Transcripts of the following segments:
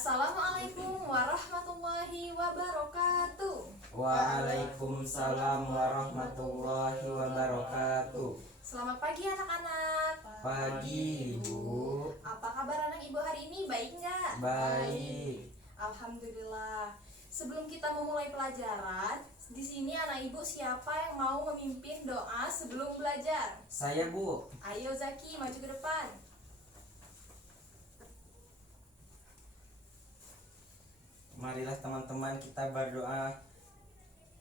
Assalamualaikum warahmatullahi wabarakatuh. Waalaikumsalam warahmatullahi wabarakatuh. Selamat pagi anak-anak. Pagi Ibu. Apa kabar anak ibu hari ini? Baik nggak? Baik. Alhamdulillah. Sebelum kita memulai pelajaran, di sini anak ibu siapa yang mau memimpin doa sebelum belajar? Saya Bu. Ayo Zaki, maju ke depan. Marilah teman-teman kita berdoa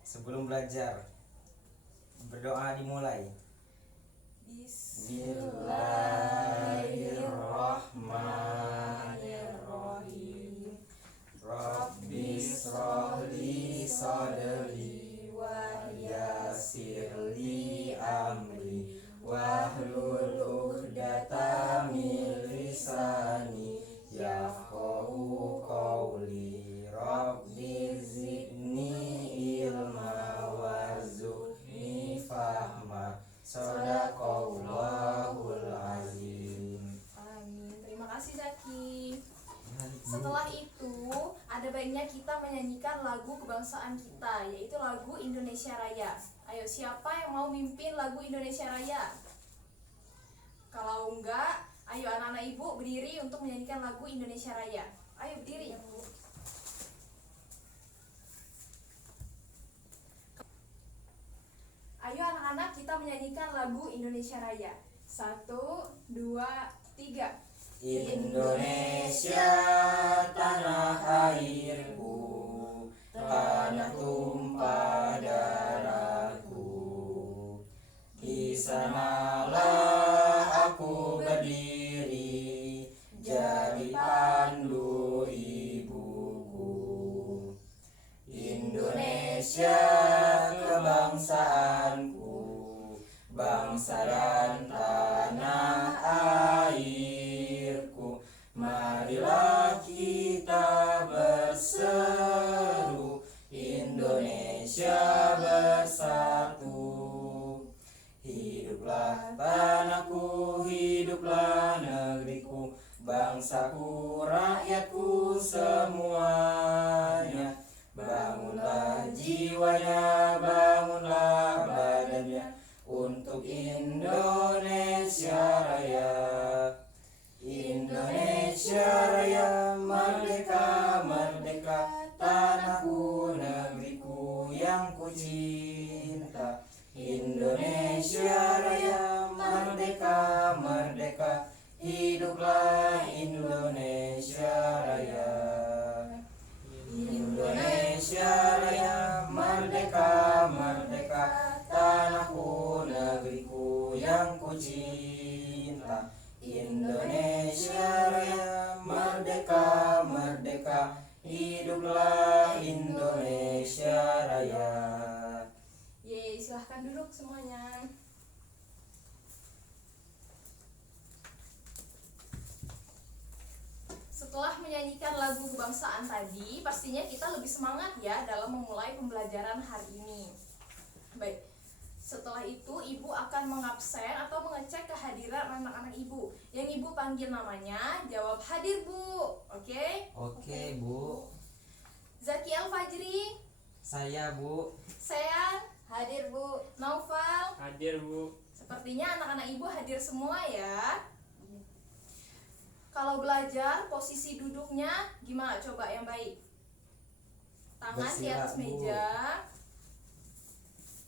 sebelum belajar. Berdoa dimulai. Bismillahirrahmanirrahim. Rabbis shrahli sadri wa yassirli amri wahlul 'uqdatam min lisani yafqahu qawli. Rabbi zidni ilma warzuqni fahma. Shadaqallahul azim. Amin. Terima kasih Zaki. Setelah itu, ada baiknya kita menyanyikan lagu kebangsaan kita, yaitu lagu Indonesia Raya. Ayo, siapa yang mau mimpin lagu Indonesia Raya? Kalau enggak, ayo anak-anak ibu berdiri untuk menyanyikan lagu Indonesia Raya. Ayo berdiri. Ayo anak-anak, kita menyanyikan lagu Indonesia Raya. 1, 2, 3. Indonesia tanah airku, tanah tumpah darahku. Di sanalah aku berdiri, jadi pandu ibuku. Indonesia kebangsaanku, bangsa dan tanah airku. Marilah kita berseru, Indonesia bersatu. Hiduplah tanahku, hiduplah negeriku, bangsaku, rakyatku semuanya. Bangunlah jiwanya, bangunlah badannya, untuk Indonesia Raya. Indonesia Raya, merdeka, merdeka, tanahku, negeriku yang ku cinta. Indonesia Raya, merdeka, merdeka, hiduplah Indonesia Raya. Indonesia Raya, merdeka, merdeka, tanahku, negeriku yang ku cinta. Indonesia Raya, merdeka, merdeka, hiduplah Indonesia Raya. Yeay, silahkan duduk semuanya. Setelah menyanyikan lagu kebangsaan tadi, pastinya kita lebih semangat ya dalam memulai pembelajaran hari ini. Baik, setelah itu ibu akan mengabsen atau mengecek kehadiran anak-anak ibu. Yang ibu panggil namanya, jawab hadir bu. Oke? Oke Bu. Zaki Al-Fajri, Saya Bu. Sean, Hadir Bu. Naufal. Hadir Bu. Sepertinya anak-anak ibu hadir semua ya. Kalau belajar, posisi duduknya gimana? Coba yang baik. Tangan di atas Bersila, Bu. meja,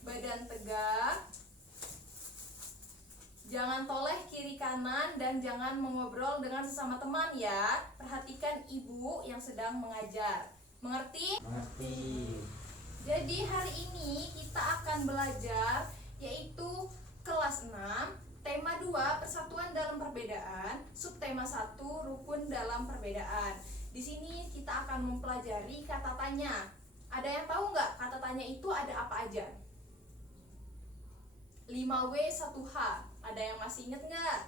badan tegak, jangan toleh kiri kanan dan jangan mengobrol dengan sesama teman ya. Perhatikan ibu yang sedang mengajar. Mengerti? Mengerti. Jadi hari ini kita akan belajar yaitu kelas 6, tema 2 persatuan dalam perbedaan, subtema 1 rukun dalam perbedaan. Di sini kita akan mempelajari kata tanya. Ada yang tahu nggak kata tanya itu ada apa aja? 5W 1H. Ada yang masih inget nggak?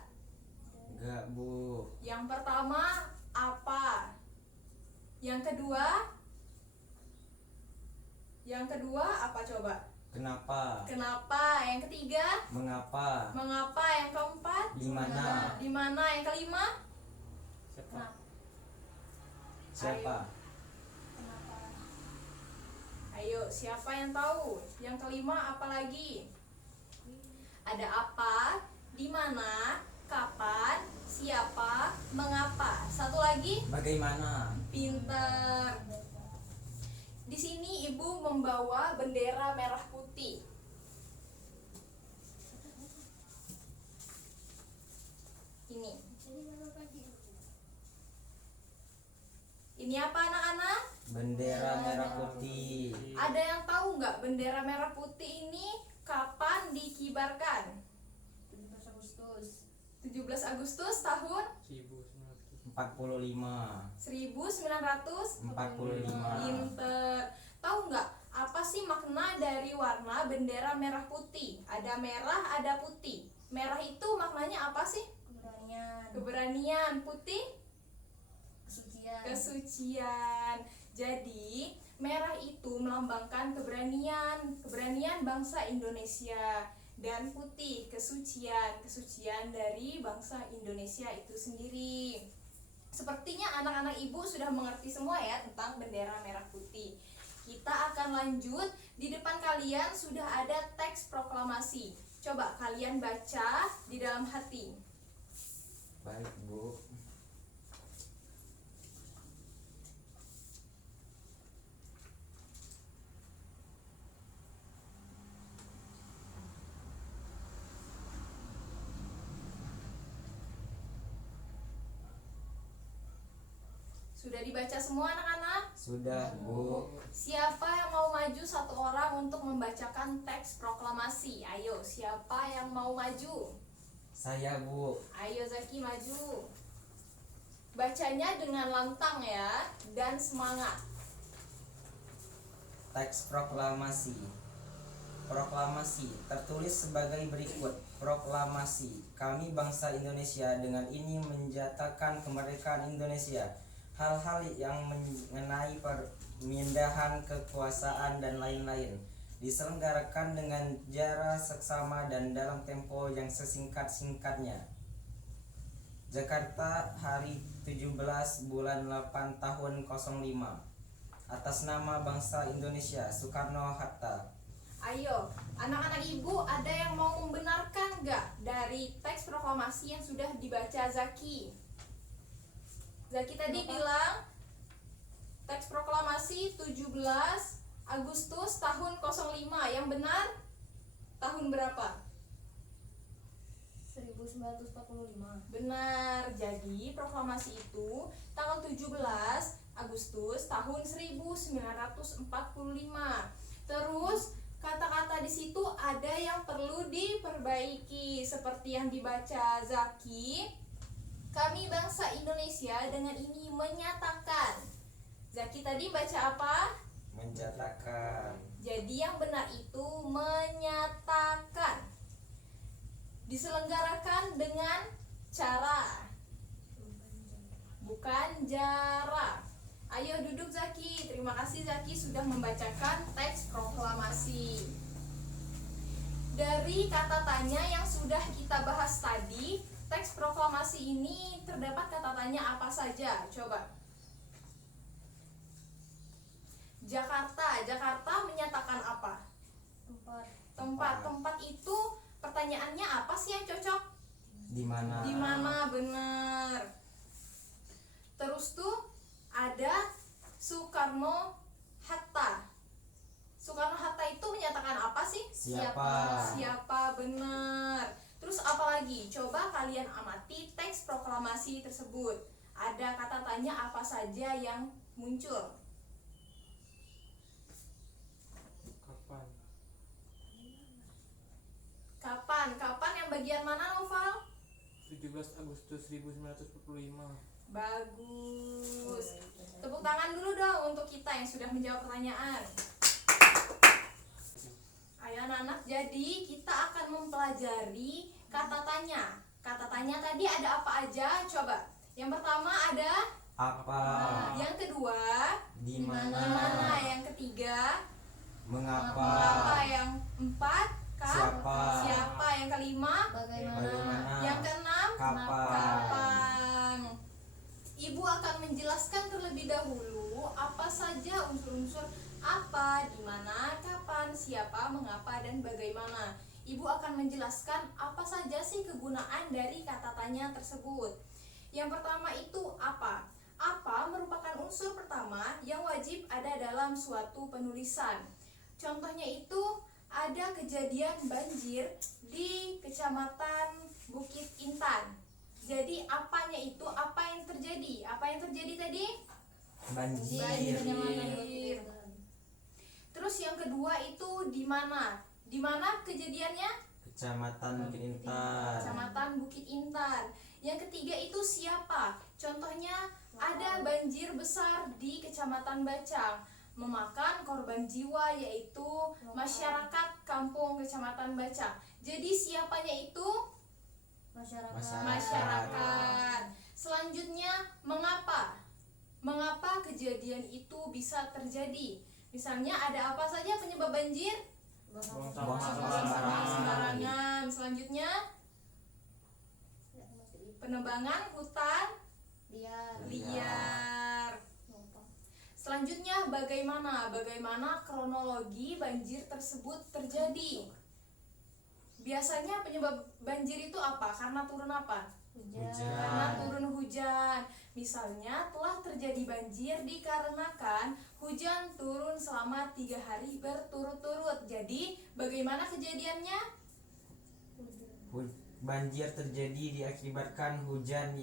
Enggak Bu. Yang pertama apa? Yang kedua apa coba? Kenapa? Kenapa? Yang ketiga? Mengapa? Mengapa? Yang keempat? Di mana? Di mana? Yang kelima? Siapa? Siapa? Ayo, siapa yang tahu? Yang kelima apa lagi? Ada apa, di mana, kapan, siapa, mengapa. Satu lagi, Bagaimana? pinter. Di sini ibu membawa bendera merah putih. Ini. Ini apa anak-anak? Bendera merah putih. Ada yang tahu nggak bendera merah putih ini kapan dikibarkan? 17 Agustus tahun 45. 1945. Pinter. Tahu nggak apa sih makna dari warna bendera merah putih? Ada merah, ada putih. Merah itu maknanya apa sih? Keberanian. Putih? Kesucian. Jadi merah itu melambangkan keberanian bangsa Indonesia, dan putih kesucian dari bangsa Indonesia itu sendiri. Sepertinya anak-anak ibu sudah mengerti semua ya tentang bendera merah putih. Kita akan lanjut. Di depan kalian sudah ada teks proklamasi. Coba kalian baca di dalam hati. Baik, Bu. Sudah dibaca semua anak-anak? Sudah, Bu. Siapa yang mau maju satu orang untuk membacakan teks proklamasi? Ayo, siapa yang mau maju? Saya, Bu. Ayo Zaki maju. Bacanya dengan lantang ya, dan semangat. Teks proklamasi. Proklamasi tertulis sebagai berikut. Proklamasi. Kami bangsa Indonesia dengan ini menyatakan kemerdekaan Indonesia. Hal-hal yang mengenai pemindahan kekuasaan dan lain-lain diselenggarakan dengan jarak seksama dan dalam tempo yang sesingkat-singkatnya. Jakarta, hari 17 bulan 8 tahun 05. Atas nama bangsa Indonesia, Soekarno-Hatta. Ayo, anak-anak ibu ada yang mau membenarkan nggak dari teks proklamasi yang sudah dibaca Zaki? Zaki tadi bilang teks proklamasi 17 Agustus tahun 05. Yang benar tahun berapa? 1945. Benar. Jadi proklamasi itu tanggal 17 Agustus tahun 1945. Terus kata-kata di situ ada yang perlu diperbaiki seperti yang dibaca Zaki. Kami bangsa Indonesia dengan ini menyatakan. Zaki tadi baca apa? Menyatakan. Jadi yang benar itu menyatakan. Diselenggarakan dengan cara, bukan jarak. Ayo duduk Zaki. Terima kasih Zaki sudah membacakan teks proklamasi. Dari kata tanya yang sudah kita bahas tadi, teks proklamasi ini terdapat kata tanya apa saja? Coba. Jakarta menyatakan apa? Tempat itu pertanyaannya apa sih yang cocok? Di mana? Di mana, benar. Terus tuh ada Soekarno-Hatta. Soekarno-Hatta itu menyatakan apa sih? Siapa, benar. Terus apa lagi? Coba kalian amati teks proklamasi tersebut. Ada kata tanya apa saja yang muncul? Kapan yang bagian mana, Noval? 17 Agustus 1945. Bagus. Tepuk tangan dulu dong untuk kita yang sudah menjawab pertanyaan. Ayo anak-anak, jadi kita akan mempelajari kata tanya. Kata tanya tadi ada apa aja? Coba. Yang pertama ada Apa? yang kedua Di di mana? mana, yang ketiga Mengapa? apa, yang empat Siapa? yang kelima, Bagaimana? yang keenam Kapan? kapan. Ibu akan menjelaskan terlebih dahulu dahulu apa saja unsur-unsur apa, di mana, kapan, siapa, mengapa, dan bagaimana. Ibu akan menjelaskan apa saja sih kegunaan dari kata tanya tersebut. Yang pertama itu apa? Apa merupakan unsur pertama yang wajib ada dalam suatu penulisan. Contohnya itu ada kejadian banjir di Kecamatan Bukit Intan. Jadi apanya itu apa yang terjadi? Apa yang terjadi tadi? Banjir. Banjir. Terus yang kedua itu di mana? Di mana kejadiannya? Kecamatan Bukit Intan. Kecamatan Bukit Intan. Yang ketiga itu siapa? Contohnya ada banjir besar di Kecamatan Bacang, memakan korban jiwa yaitu masyarakat kampung Kecamatan Bacang. Jadi siapanya itu? Masyarakat. Selanjutnya mengapa? Mengapa kejadian itu bisa terjadi? Misalnya ada apa saja penyebab banjir? Buang Sampah sampah sembarangan. Selanjutnya penebangan hutan liar. Selanjutnya bagaimana? Bagaimana kronologi banjir tersebut terjadi? Biasanya penyebab banjir itu apa? Karena turun apa? Karena turun hujan. Misalnya telah terjadi banjir dikarenakan hujan turun selama 3 hari berturut-turut. Jadi bagaimana kejadiannya? Banjir terjadi diakibatkan hujan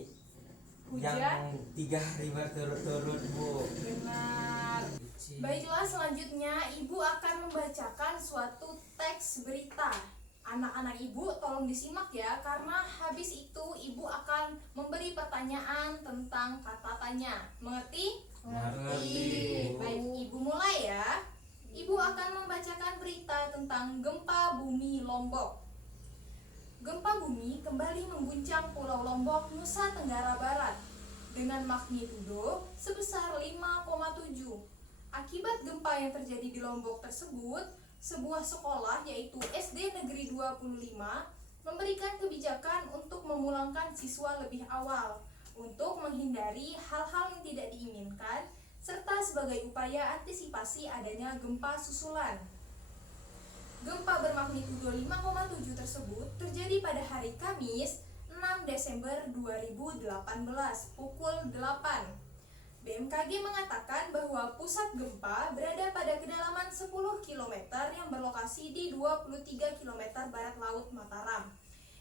Hujan? yang 3 hari berturut-turut, Bu. Benar. Baiklah, selanjutnya Ibu akan membacakan suatu teks berita. Anak-anak Ibu tolong disimak ya, karena habis itu Ibu akan memberi pertanyaan tentang kata tanya. Mengerti? Mengerti. Baik, Ibu mulai ya. Ibu akan membacakan berita tentang gempa bumi Lombok. Gempa bumi kembali mengguncang Pulau Lombok, Nusa Tenggara Barat dengan magnitudo sebesar 5,7. Akibat gempa yang terjadi di Lombok tersebut, sebuah sekolah yaitu SD Negeri 25 memberikan kebijakan untuk memulangkan siswa lebih awal untuk menghindari hal-hal yang tidak diinginkan serta sebagai upaya antisipasi adanya gempa susulan. Gempa bermagnitudo 5,7 tersebut terjadi pada hari Kamis 6 Desember 2018 pukul 8. BMKG mengatakan bahwa pusat gempa berada pada kedalaman 10 km yang berlokasi di 23 km barat laut Mataram,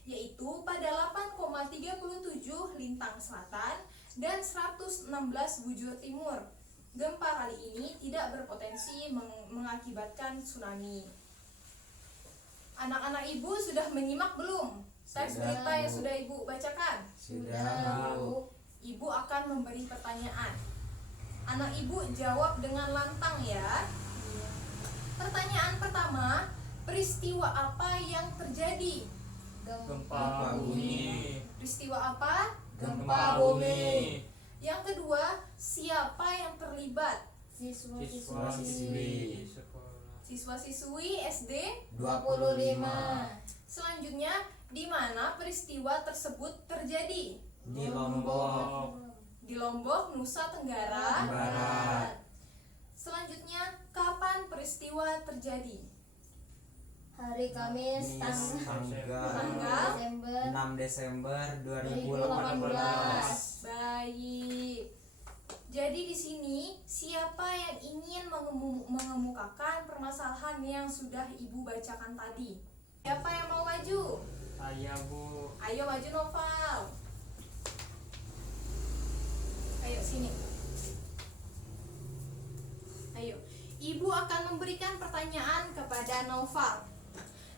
yaitu pada 8,37 lintang selatan dan 116 bujur timur. Gempa kali ini tidak berpotensi mengakibatkan tsunami. Anak-anak Ibu sudah menyimak belum teks Sudah, berita yang Bu. sudah Ibu bacakan? Sudah, Bu. Ibu akan memberi pertanyaan. Anak Ibu jawab dengan lantang ya. Pertanyaan pertama, peristiwa apa yang terjadi? Gempa bumi. Peristiwa apa? Gempa bumi. Yang kedua, siapa yang terlibat? Siswa-siswi sekolah. Siswa-siswi SD. 25 Selanjutnya, di mana peristiwa tersebut terjadi? di Lombok Di Lombok, Nusa Tenggara Barat. Selanjutnya, kapan peristiwa terjadi? Hari Kamis tanggal Desember 6 Desember 2018. Baik. Jadi di sini siapa yang ingin mengemukakan permasalahan yang sudah Ibu bacakan tadi? Siapa yang mau maju? Saya, Bu. Ayo maju Noval. Ayo sini. Ayo. Ibu akan memberikan pertanyaan kepada Noval.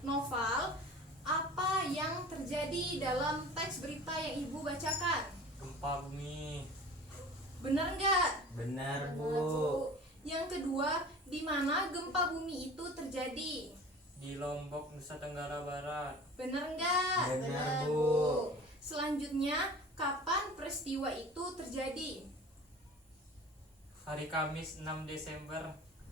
Noval, apa yang terjadi dalam teks berita yang Ibu bacakan? Gempa bumi. Benar nggak? Benar, Bu. Yang kedua, di mana gempa bumi itu terjadi? Di Lombok, Nusa Tenggara Barat. Benar nggak? Benar, Bu. Selanjutnya, kapan peristiwa itu terjadi? Hari Kamis 6 Desember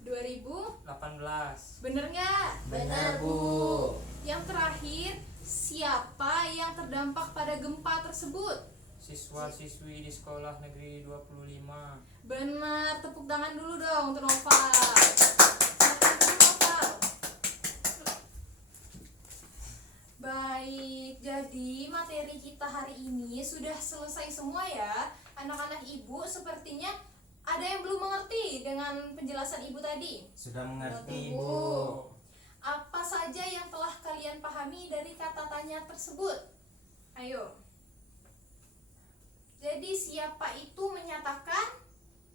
2000? 18. Benar nggak? Benar, Bu. Yang terakhir, siapa yang terdampak pada gempa tersebut? siswa-siswi di sekolah negeri 25. Benar, tepuk tangan dulu dong untuk Noval. Silakan dulu, Noval. Baik, jadi materi kita hari ini sudah selesai semua ya. Anak-anak ibu sepertinya ada yang belum mengerti dengan penjelasan ibu tadi. Sudah mengerti, Bu. Bu. Apa saja yang telah kalian pahami dari kata tanya tersebut? Ayo. Jadi siapa itu menyatakan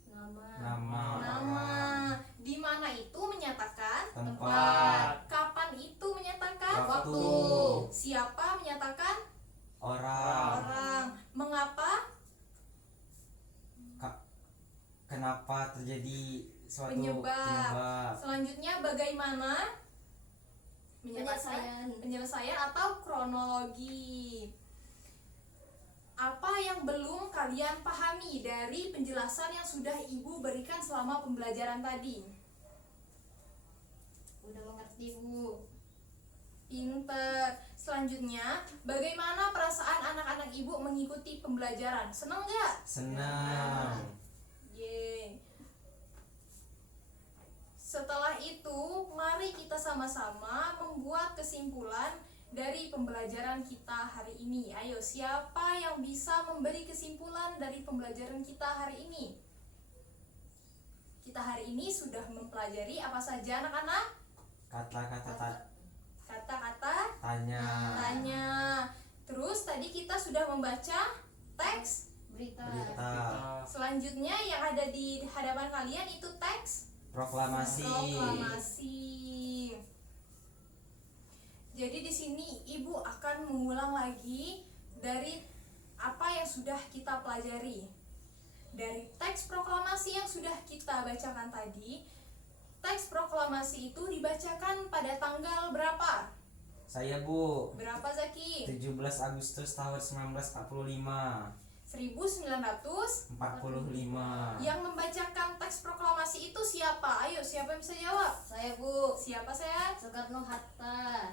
Nama. nama, di mana itu menyatakan Tempat. kapan itu menyatakan Waktu. siapa menyatakan Orang. orang, mengapa Kenapa terjadi suatu Penyebab. Selanjutnya bagaimana menyelesaikan penyelesaian atau kronologi. Apa yang belum kalian pahami dari penjelasan yang sudah ibu berikan selama pembelajaran tadi? Udah mengerti, Bu. Pinter. Selanjutnya, bagaimana perasaan anak-anak ibu mengikuti pembelajaran? Senang nggak? Senang. Yeay. Setelah itu, mari kita sama-sama membuat kesimpulan dari pembelajaran kita hari ini. Ayo, siapa yang bisa memberi kesimpulan dari pembelajaran kita hari ini? Kita hari ini sudah mempelajari apa saja, anak-anak? Kata-kata Kata-kata tanya. tanya. Terus tadi kita sudah membaca teks. Berita. Selanjutnya yang ada di hadapan kalian itu teks Proklamasi. proklamasi. Jadi di sini ibu akan mengulang lagi dari apa yang sudah kita pelajari. Dari teks proklamasi yang sudah kita bacakan tadi, teks proklamasi itu dibacakan pada tanggal berapa? Saya, Bu. Berapa, Zaki? 17 Agustus tahun 1945. 1945. Yang membacakan teks proklamasi itu siapa? Ayo, siapa yang bisa jawab? Saya, Bu. Siapa saya? Soekarno-Hatta.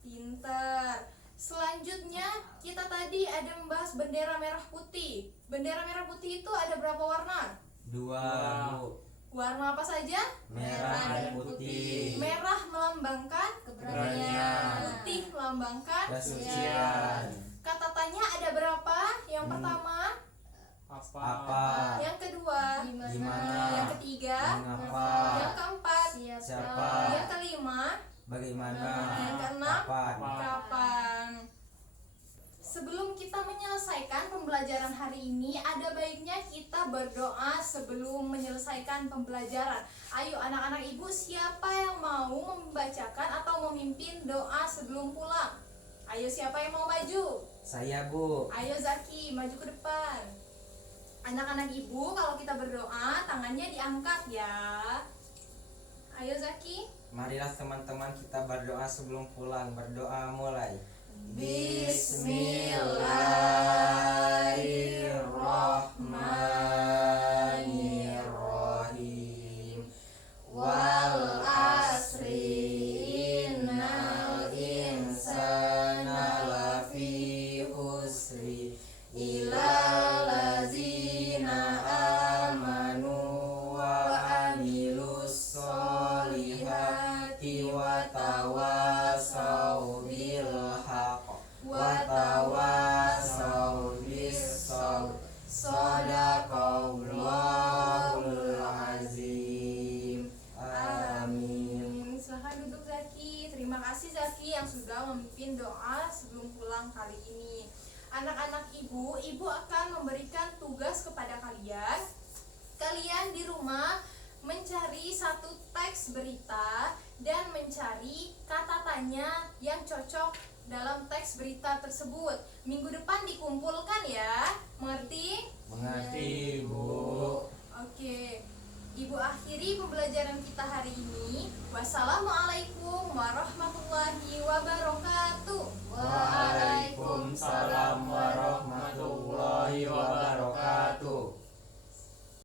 Pintar. Selanjutnya kita tadi ada membahas bendera merah putih. Bendera merah putih itu ada berapa warna? 2, Bu. Warna apa saja? Merah dan putih. Merah melambangkan Keberanian. putih melambangkan Kesucian. Kata tanya ada berapa? Yang pertama, Apa? yang kedua, Gimana? yang ketiga, Mengapa? yang keempat, Siapa? yang kelima, Bagaimana? yang keenam, Kapan? kapan. Sebelum kita menyelesaikan pembelajaran hari ini, ada baiknya kita berdoa sebelum menyelesaikan pembelajaran. Ayo anak-anak ibu, siapa yang mau membacakan atau memimpin doa sebelum pulang? Ayo, siapa yang mau maju? Saya, Bu. Ayo Zaki, maju ke depan. Anak-anak ibu, kalau kita berdoa, tangannya diangkat ya. Ayo Zaki. Marilah teman-teman kita berdoa sebelum pulang. Berdoa mulai. Bismillahirrahmanirrahim. Wal asri innal insana lafi husri illal ladzina amanu wa amilus solihati wa tawasau bil haqq wa tawasau bis sabr. Shadaqallahul azim. Amin. Silahkan duduk Zaki. Terima kasih Zaki yang sudah memimpin doa sebelum pulang kali ini. Anak-anak ibu akan memberikan tugas kepada kalian. Kalian di rumah mencari satu teks berita dan mencari kata tanya yang cocok dalam teks berita tersebut. Minggu depan dikumpulkan ya. Mengerti? Mengerti, Bu. Oke. Ibu akhiri pembelajaran kita hari ini. Wassalamualaikum warahmatullahi wabarakatuh. Waalaikumsalam warahmatullahi